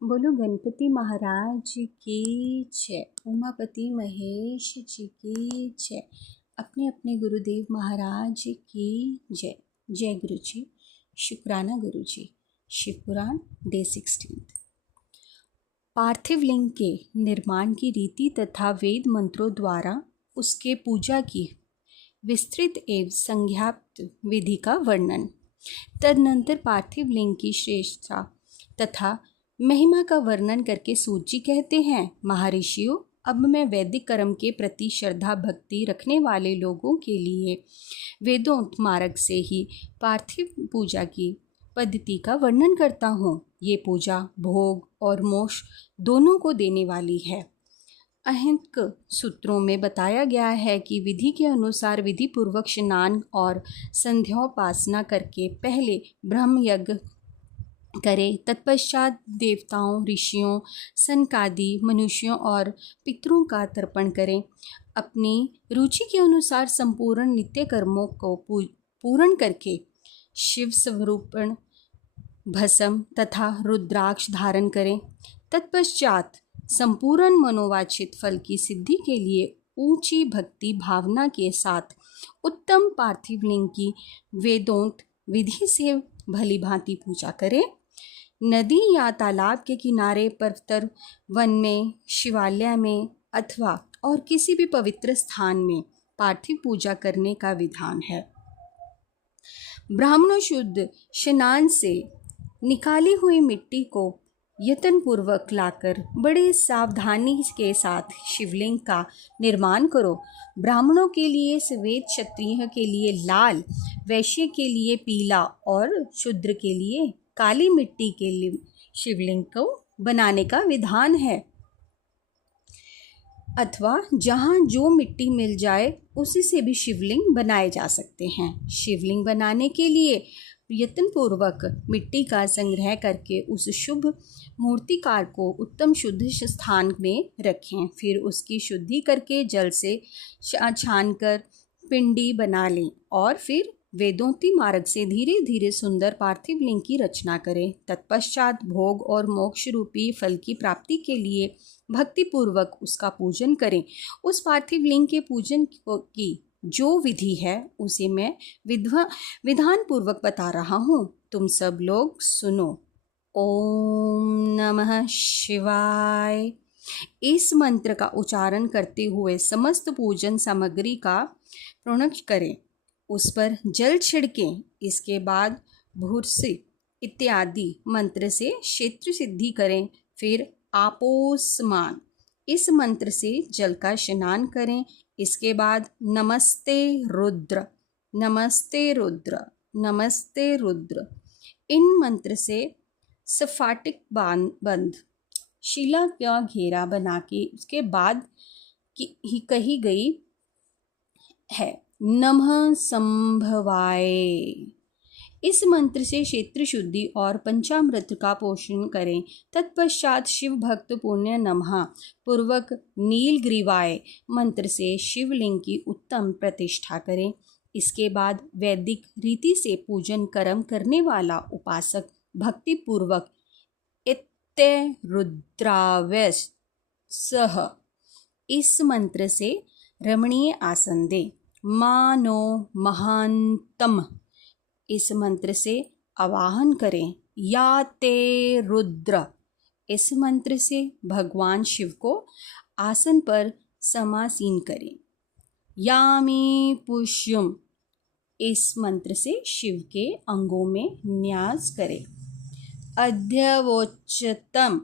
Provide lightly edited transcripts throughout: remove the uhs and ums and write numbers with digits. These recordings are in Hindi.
बोलो गणपति महाराज की जय, उमापति महेश जी की जय, अपने अपने गुरुदेव महाराज की जय। जय गुरु जी। शुक्राना गुरु जी। शिव पुराण डे 16। पार्थिव लिंग के निर्माण की रीति तथा वेद मंत्रों द्वारा उसके पूजा की विस्तृत एवं संज्ञाप्त विधि का वर्णन। तदनंतर पार्थिव लिंग की श्रेष्ठता तथा महिमा का वर्णन करके सूत जी कहते हैं, महर्षियों, अब मैं वैदिक कर्म के प्रति श्रद्धा भक्ति रखने वाले लोगों के लिए वेदोक्त मार्ग से ही पार्थिव पूजा की पद्धति का वर्णन करता हूँ। ये पूजा भोग और मोक्ष दोनों को देने वाली है। अहिंक सूत्रों में बताया गया है कि विधि के अनुसार विधि पूर्वक स्नान और संध्योपासना करके पहले ब्रह्म यज्ञ करें, तत्पश्चात देवताओं, ऋषियों, सनकादि मनुष्यों और पितरों का तर्पण करें। अपनी रुचि के अनुसार संपूर्ण नित्य कर्मों को पूर्ण करके शिव स्वरूपण भस्म तथा रुद्राक्ष धारण करें। तत्पश्चात संपूर्ण मनोवांछित फल की सिद्धि के लिए ऊंची भक्ति भावना के साथ उत्तम पार्थिव लिंग की वेदोक्त विधि से भली भांति पूजा करें। नदी या तालाब के किनारे, पर्वत, वन में, शिवालय में अथवा और किसी भी पवित्र स्थान में पार्थिव पूजा करने का विधान है। ब्राह्मणों शुद्ध स्नान से निकाली हुई मिट्टी को यत्नपूर्वक लाकर बड़े सावधानी के साथ शिवलिंग का निर्माण करो। ब्राह्मणों के लिए श्वेत, क्षत्रिय के लिए लाल, वैश्य के लिए पीला और शूद्र के लिए काली मिट्टी के लिए शिवलिंग को बनाने का विधान है, अथवा जहाँ जो मिट्टी मिल जाए उसी से भी शिवलिंग बनाए जा सकते हैं। शिवलिंग बनाने के लिए यत्नपूर्वक मिट्टी का संग्रह करके उस शुभ मूर्तिकार को उत्तम शुद्ध स्थान में रखें। फिर उसकी शुद्धि करके जल से छानकर पिंडी बना लें और फिर वेदोक्ति मार्ग से धीरे धीरे सुंदर पार्थिव लिंग की रचना करें। तत्पश्चात भोग और मोक्ष रूपी फल की प्राप्ति के लिए भक्ति पूर्वक उसका पूजन करें। उस पार्थिव लिंग के पूजन की जो विधि है उसे मैं विधान पूर्वक बता रहा हूँ, तुम सब लोग सुनो। ओम नमः शिवाय। इस मंत्र का उच्चारण करते हुए समस्त पूजन सामग्री का प्रणव करें, उस पर जल छिड़कें। इसके बाद भूर्सी इत्यादि मंत्र से क्षेत्र सिद्धि करें। फिर आपोस्मान इस मंत्र से जल का स्नान करें। इसके बाद नमस्ते रुद्र, नमस्ते रुद्र, नमस्ते रुद्र इन मंत्र से सफाटिक बंद शिला का घेरा बना के उसके बाद ही कही गई है नमः संभवाय। इस मंत्र से क्षेत्र शुद्धि और पंचामृत का पोषण करें। तत्पश्चात शिव भक्त पुण्य नमः पूर्वक नीलग्रीवाय मंत्र से शिवलिंग की उत्तम प्रतिष्ठा करें। इसके बाद वैदिक रीति से पूजन कर्म करने वाला उपासक भक्ति पूर्वक इत्ते रुद्रावस सह इस मंत्र से रमणीय आसन दे। मानो महांतम इस मंत्र से आवाहन करें। या ते रुद्र इस मंत्र से भगवान शिव को आसन पर समासीन करें। यामी पुष्यम इस मंत्र से शिव के अंगों में न्यास करें। अध्यवोच्चतम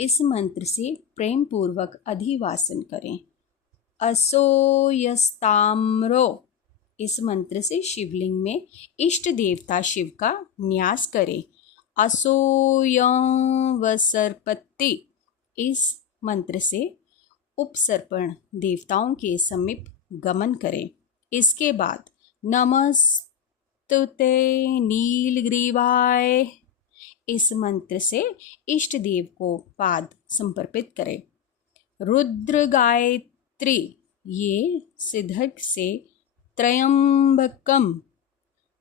इस मंत्र से प्रेम पूर्वक अधिवासन करें। असोयस्ताम्रो इस मंत्र से शिवलिंग में इष्ट देवता शिव का न्यास करें। असोयवसर्पति इस मंत्र से उपसर्पण देवताओं के समीप गमन करें। इसके बाद नमस्तुते नीलग्रीवाय इस मंत्र से इष्ट देव को पाद समर्पित करें। रुद्र गायत्री ये सिद्धक से त्रयंबकम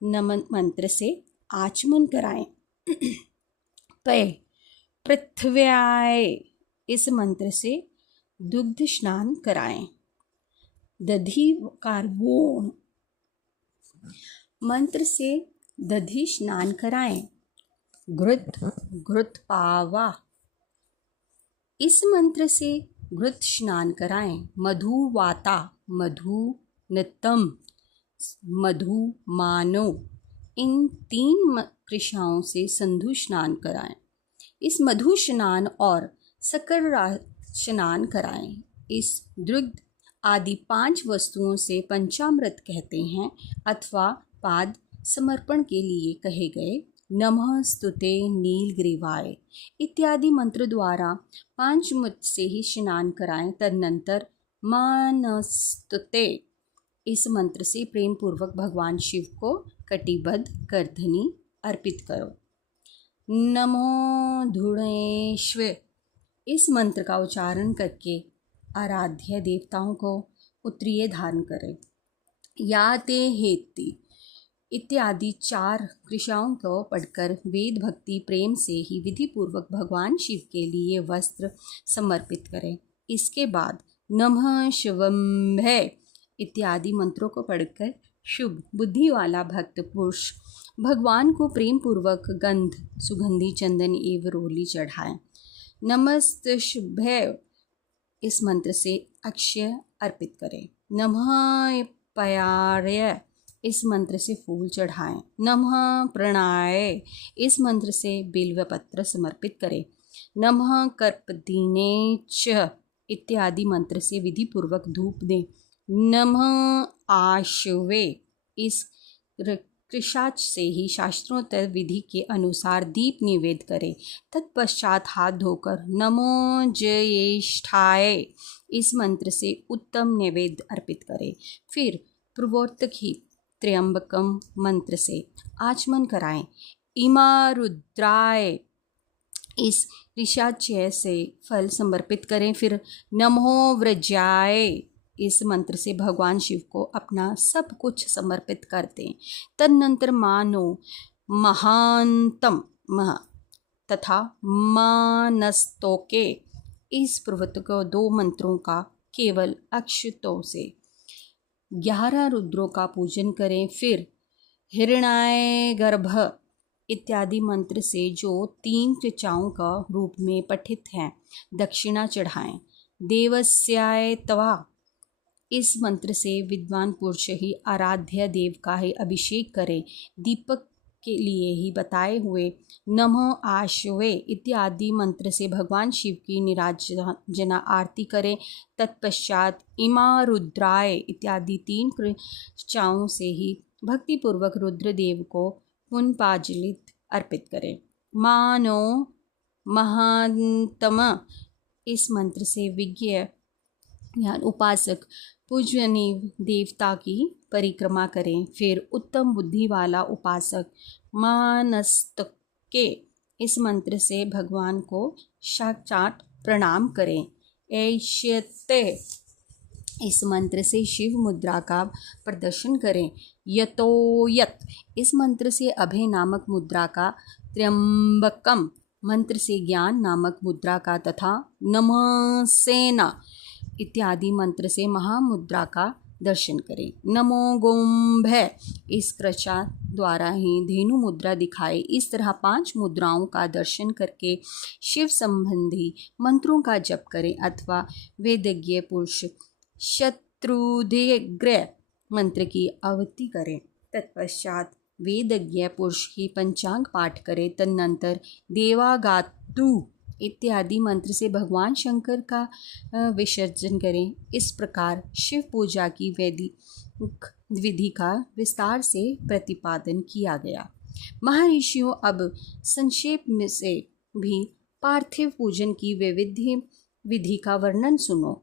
नमन मंत्र से आचमन कराएं। पय पृथ्व्याय इस मंत्र से दुग्ध स्नान कराएं। दधि कार्बोण मंत्र से दधि स्नान कराएं। घृत घृतपावा इस मंत्र से घृत स्नान कराएं। मधुवाता मधु नितम मधु मानो इन 3 कृषाओं से संधु स्नान कराएं। इस मधु स्नान और सकर स्नान कराएं। इस दुग्ध आदि 5 वस्तुओं से पंचामृत कहते हैं अथवा पाद समर्पण के लिए कहे गए नमः स्तुते नीलग्रीवाय इत्यादि मंत्र द्वारा 5 मुत से ही स्नान कराएं। तदनंतर मानस्तुते इस मंत्र से प्रेम पूर्वक भगवान शिव को कटिबद्ध करधनी अर्पित करो। नमो धुणेश्व इस मंत्र का उच्चारण करके आराध्य देवताओं को उत्तरीय धारण करें। या ते हेति इत्यादि 4 कृषाओं को पढ़कर वेद भक्ति प्रेम से ही विधि पूर्वक भगवान शिव के लिए वस्त्र समर्पित करें। इसके बाद नमः शिवम्भे इत्यादि मंत्रों को पढ़कर शुभ बुद्धि वाला भक्त पुरुष भगवान को प्रेम पूर्वक गंध सुगंधी चंदन एवं रोली चढ़ाएं। नमस्तुभ्ये इस मंत्र से अक्षय अर्पित करें। नमः पयार्य इस मंत्र से फूल चढ़ाएं। नमः प्रणाय इस मंत्र से बिल्व पत्र समर्पित करें। नमः कर्पदीने च इत्यादि मंत्र से विधि पूर्वक धूप दें। नमः आशवे इस कृषाच से ही शास्त्रोत्तर विधि के अनुसार दीप निवेद करें। तत्पश्चात हाथ धोकर नमो ज्येष्ठाय इस मंत्र से उत्तम नैवेद्य अर्पित करें। फिर पूर्वोक्त ही त्र्यंबकम मंत्र से आचमन कराएं। इमा रुद्राय इस ऋषाचय से फल समर्पित करें। फिर नमो व्रजाय इस मंत्र से भगवान शिव को अपना सब कुछ समर्पित कर दें। तदनंतर मानो महांतम मह तथा मानस्तोके इस पूर्वोक्त 2 मंत्रों का केवल अक्षतों से 11 रुद्रों का पूजन करें। फिर हिरण्याय गर्भ इत्यादि मंत्र से जो 3 ऋचाओं का रूप में पठित हैं दक्षिणा चढ़ाएं। देवस्याय तवा इस मंत्र से विद्वान पुरुष ही आराध्य देव का ही अभिषेक करें। दीपक के लिए ही बताए हुए नमः आशवे इत्यादि मंत्र से भगवान शिव की निराजना आरती करें। तत्पश्चात इमा रुद्राय इत्यादि 3 कृचाओं से ही भक्तिपूर्वक रुद्रदेव को पुष्पांजलि अर्पित करें। मानो महान्तम इस मंत्र से विज्ञ या उपासक पूजनीय देवता की परिक्रमा करें। फिर उत्तम बुद्धि वाला उपासक मानस्तके इस मंत्र से भगवान को साक्षात प्रणाम करें। ऐश्यते इस मंत्र से शिव मुद्रा का प्रदर्शन करें। यतोयत इस मंत्र से अभय नामक मुद्रा का, त्र्यंबकम मंत्र से ज्ञान नामक मुद्रा का तथा नमसेना इत्यादि मंत्र से महामुद्रा का दर्शन करें। नमो गोम्भे इस कृचा द्वारा ही धेनु मुद्रा दिखाए। इस तरह 5 मुद्राओं का दर्शन करके शिव संबंधी मंत्रों का जप करें अथवा वेदज्ञ पुरुष शत्रुदेग्र मंत्र की आवृत्ति करें। तत्पश्चात वेदज्ञ पुरुष ही पंचांग पाठ करें। तदनंतर देवागातु इत्यादि मंत्र से भगवान शंकर का विसर्जन करें। इस प्रकार शिव पूजा की वैदिक विधि का विस्तार से प्रतिपादन किया गया। महर्षियों, अब संक्षेप में से भी पार्थिव पूजन की वैविध्य विधि का वर्णन सुनो।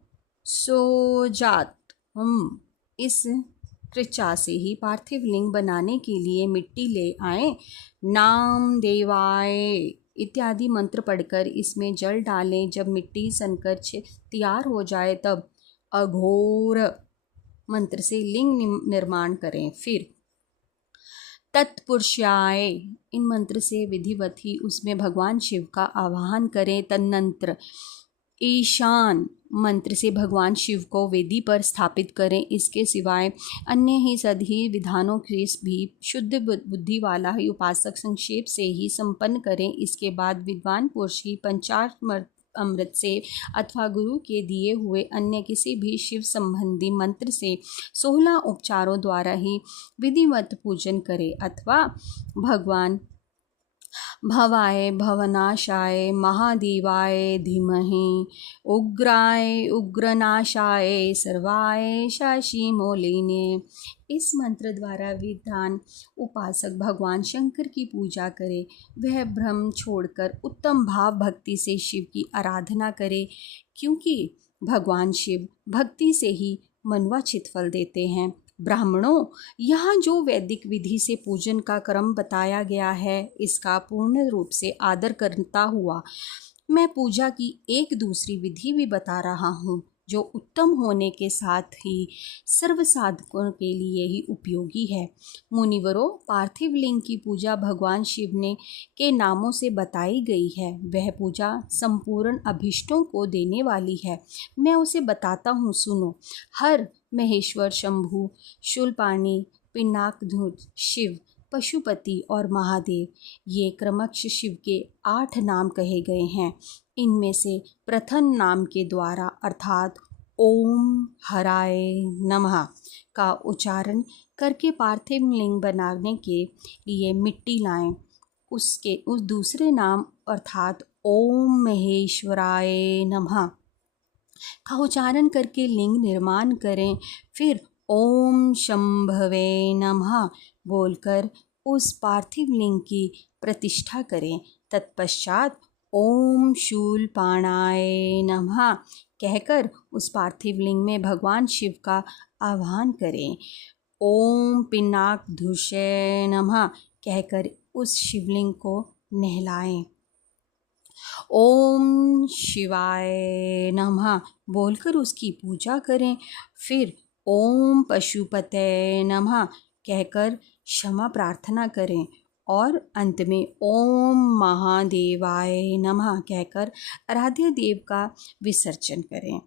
सोजात इस कृचा से ही पार्थिव लिंग बनाने के लिए मिट्टी ले आए। नाम देवाय इत्यादि मंत्र पढ़कर इसमें जल डालें। जब मिट्टी सनकर तैयार हो जाए तब अघोर मंत्र से लिंग निर्माण करें। फिर तत्पुरुषाय, इन मंत्र से विधिवत ही उसमें भगवान शिव का आवाहन करें। तन्नंत्र ईशान मंत्र से भगवान शिव को वेदी पर स्थापित करें। इसके सिवाय अन्य ही सभी विधानों के भी शुद्ध बुद्धि वाला ही उपासक संक्षेप से ही संपन्न करें। इसके बाद विद्वान पुरुष ही पंचामृत अमृत से अथवा गुरु के दिए हुए अन्य किसी भी शिव संबंधी मंत्र से 16 उपचारों द्वारा ही विधिवत पूजन करे अथवा भगवान भवाय भवनाशाय महादेवाय धीमहि उग्राय उग्रनाशाय सर्वाय शाशी मोलिने, इस मंत्र द्वारा विद्वान उपासक भगवान शंकर की पूजा करे। वह भ्रम छोड़कर उत्तम भाव भक्ति से शिव की आराधना करे, क्योंकि भगवान शिव भक्ति से ही मनवांछित फल देते हैं। ब्राह्मणों, यहाँ जो वैदिक विधि से पूजन का क्रम बताया गया है, इसका पूर्ण रूप से आदर करता हुआ मैं पूजा की एक दूसरी विधि भी बता रहा हूँ, जो उत्तम होने के साथ ही सर्व साधकों के लिए ही उपयोगी है। मुनिवरों, पार्थिव लिंग की पूजा भगवान शिव ने के नामों से बताई गई है। वह पूजा संपूर्ण अभीष्टों को देने वाली है। मैं उसे बताता हूँ, सुनो। हर, महेश्वर, शंभु, शूलपाणी, पिनाकधुज, शिव, पशुपति और महादेव, ये क्रमश शिव के 8 नाम कहे गए हैं। इनमें से प्रथम नाम के द्वारा अर्थात ओम हराय नमः का उच्चारण करके पार्थिव लिंग बनाने के लिए मिट्टी लाएं। उस दूसरे नाम अर्थात ओम महेश्वराय नमः का उच्चारण करके लिंग निर्माण करें। फिर ओम शंभवे नमः बोलकर उस पार्थिव लिंग की प्रतिष्ठा करें। तत्पश्चात ओम शूलपाणाय नमः कहकर उस पार्थिव लिंग में भगवान शिव का आह्वान करें। ओम पिनाकधुषे नमः कहकर उस शिवलिंग को नहलाएं। ओम शिवाय नमः बोलकर उसकी पूजा करें। फिर ओम पशुपते नमः कहकर क्षमा प्रार्थना करें और अंत में ओम महादेवाय नमः कहकर आराध्य देव का विसर्जन करें।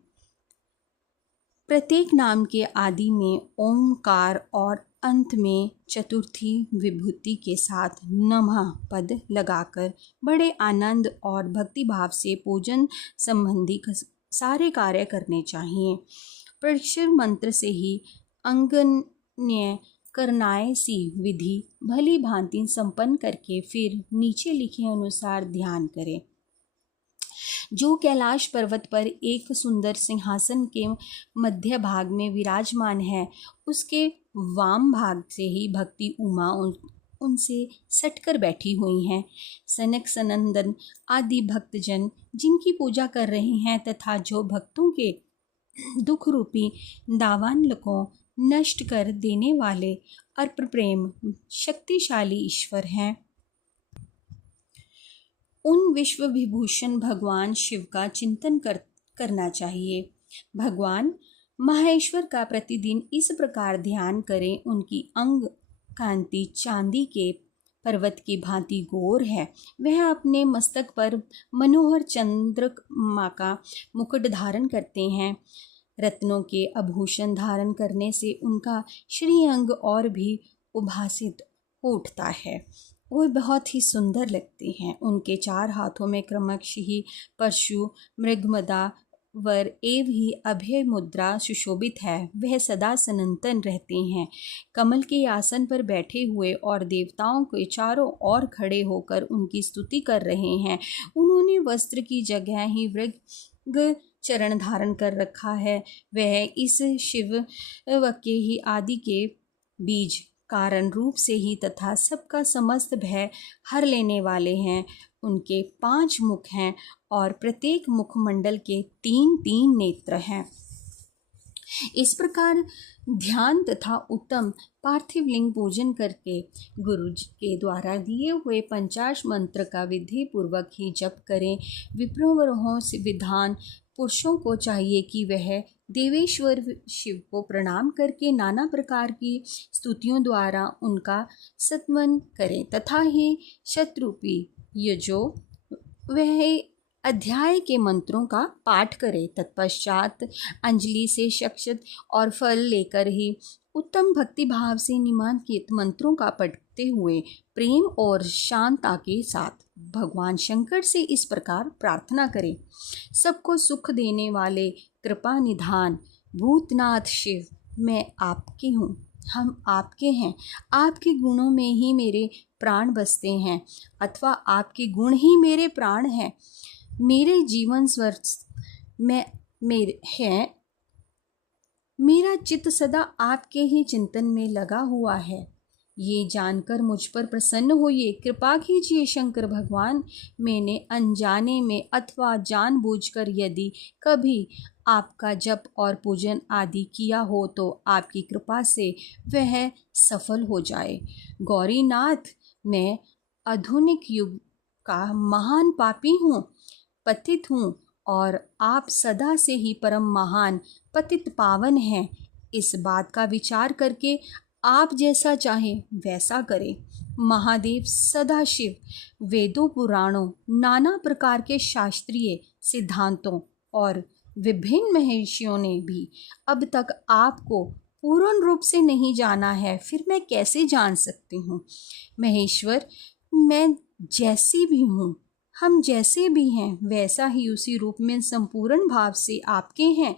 प्रत्येक नाम के आदि में ओमकार और अंत में चतुर्थी विभूति के साथ नमः पद लगाकर बड़े आनंद और भक्तिभाव से पूजन संबंधी सारे कार्य करने चाहिए। प्रेक्षर मंत्र से ही अंगन्य करनाय सी विधि भली भांति संपन्न करके फिर नीचे लिखे अनुसार ध्यान करें। जो कैलाश पर्वत पर एक सुंदर सिंहासन के मध्य भाग में विराजमान है, उसके वाम भाग से ही भक्ति उमा उनसे सटकर बैठी हुई हैं। सनक सनंदन आदि भक्तजन जिनकी पूजा कर रहे हैं तथा जो भक्तों के दुख रूपी दावानल को नष्ट कर देने वाले अर्प प्रेम शक्तिशाली ईश्वर हैं, उन विश्व विभूषण भगवान शिव का चिंतन करना चाहिए। भगवान महेश्वर का प्रतिदिन इस प्रकार ध्यान करें। उनकी अंग कांति चांदी के पर्वत की भांति गोर है। वह अपने मस्तक पर मनोहर चंद्रमा का मुकुट धारण करते हैं। रत्नों के आभूषण धारण करने से उनका श्रीअंग और भी उभासित हो उठता है। वो बहुत ही सुंदर लगते हैं। उनके 4 हाथों में क्रमश ही परशु, मृगमदा वर एव ही अभय मुद्रा सुशोभित है। वह सदा सनातन रहते हैं। कमल के आसन पर बैठे हुए और देवताओं के चारों ओर खड़े होकर उनकी स्तुति कर रहे हैं। उन्होंने वस्त्र की जगह ही मृग चरण धारण कर रखा है। वह इस शिव के ही आदि के बीज कारण रूप से ही तथा सबका समस्त भय हर लेने वाले हैं। उनके 5 मुख हैं और प्रत्येक मुखमंडल के 3-3 नेत्र हैं। इस प्रकार ध्यान तथा उत्तम पार्थिव लिंग पूजन करके गुरु जी के द्वारा दिए हुए पंचाश मंत्र का विधि पूर्वक ही जप करें। विप्रोवरों से विधान पुरुषों को चाहिए कि वह देवेश्वर शिव को प्रणाम करके नाना प्रकार की स्तुतियों द्वारा उनका सत्मन करें तथा ही शत्रुपी यजो वह अध्याय के मंत्रों का पाठ करें। तत्पश्चात अंजलि से शक्षत और फल लेकर ही उत्तम भक्ति भाव से निम्नलिखित मंत्रों का पढ़ते हुए प्रेम और शांतता के साथ भगवान शंकर से इस प्रकार प्रार्थना करें। सबको सुख देने वाले कृपा निधान भूतनाथ शिव, मैं आपके हूँ, हम आपके हैं। आपके गुणों में ही मेरे प्राण बसते हैं अथवा आपके गुण ही मेरे प्राण हैं। मेरे जीवन स्वस्थ में मेरे हैं। मेरा चित्त सदा आपके ही चिंतन में लगा हुआ है। ये जानकर मुझ पर प्रसन्न होइए। कृपा कीजिए शंकर भगवान, मैंने अनजाने में अथवा जानबूझकर यदि कभी आपका जप और पूजन आदि किया हो तो आपकी कृपा से वह सफल हो जाए। गौरीनाथ, मैं आधुनिक युग का महान पापी हूँ, पतित हूँ और आप सदा से ही परम महान पतित पावन हैं। इस बात का विचार करके आप जैसा चाहें वैसा करें। महादेव सदाशिव वेदों पुराणों नाना प्रकार के शास्त्रीय सिद्धांतों और विभिन्न महर्षियों ने भी अब तक आपको पूर्ण रूप से नहीं जाना है, फिर मैं कैसे जान सकती हूँ। महेश्वर, मैं जैसी भी हूँ, हम जैसे भी हैं वैसा ही उसी रूप में संपूर्ण भाव से आपके हैं,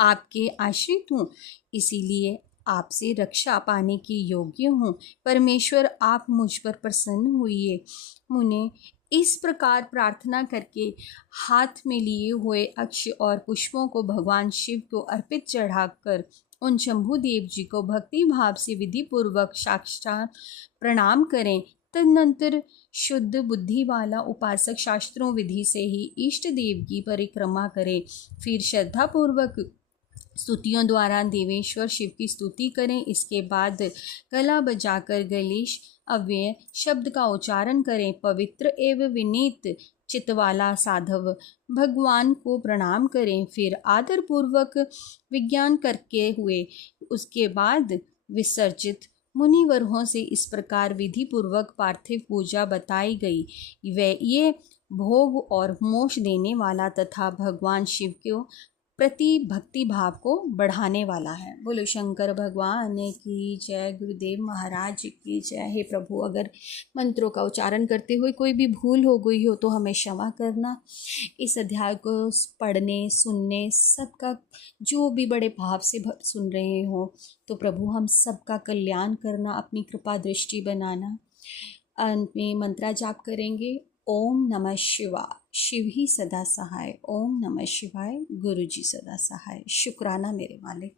आपके आश्रित हूँ, इसीलिए आपसे रक्षा पाने के योग्य हूँ। परमेश्वर, आप मुझ पर प्रसन्न हुइए। मुने इस प्रकार प्रार्थना करके हाथ में लिए हुए अक्ष और पुष्पों को भगवान शिव को अर्पित चढ़ाकर उन शंभु देव जी को भक्ति भाव से विधि पूर्वक साक्षात प्रणाम करें। तदनंतर शुद्ध बुद्धि वाला उपासक शास्त्रों विधि से ही इष्ट देव की परिक्रमा करे। फिर श्रद्धा पूर्वक स्तुतियों द्वारा देवेश्वर शिव की स्तुति करें। इसके बाद गला बजाकर गलेश अव्यय शब्द का उच्चारण करें। पवित्र एवं विनीत चित्त वाला साधव भगवान को प्रणाम करें। फिर आदर पूर्वक विज्ञान करके हुए उसके बाद विसर्जित मुनिवरों से इस प्रकार विधि पूर्वक पार्थिव पूजा बताई गई। वह ये भोग और मोक्ष देने वाला तथा भगवान शिव को प्रति भक्ति भाव को बढ़ाने वाला है। बोलो शंकर भगवान की जय, गुरुदेव महाराज की जय। हे प्रभु, अगर मंत्रों का उच्चारण करते हुए कोई भी भूल हो गई हो तो हमें क्षमा करना। इस अध्याय को पढ़ने सुनने सबका जो भी बड़े भाव से सुन रहे हो तो प्रभु हम सबका कल्याण करना, अपनी कृपा दृष्टि बनाना। अंत में मंत्रा जाप करेंगे। ओम नमः शिवाय, शिव ही सदा सहाय। ओम नमः शिवाय, गुरु जी सदा सहाय। शुक्राना मेरे मालिक।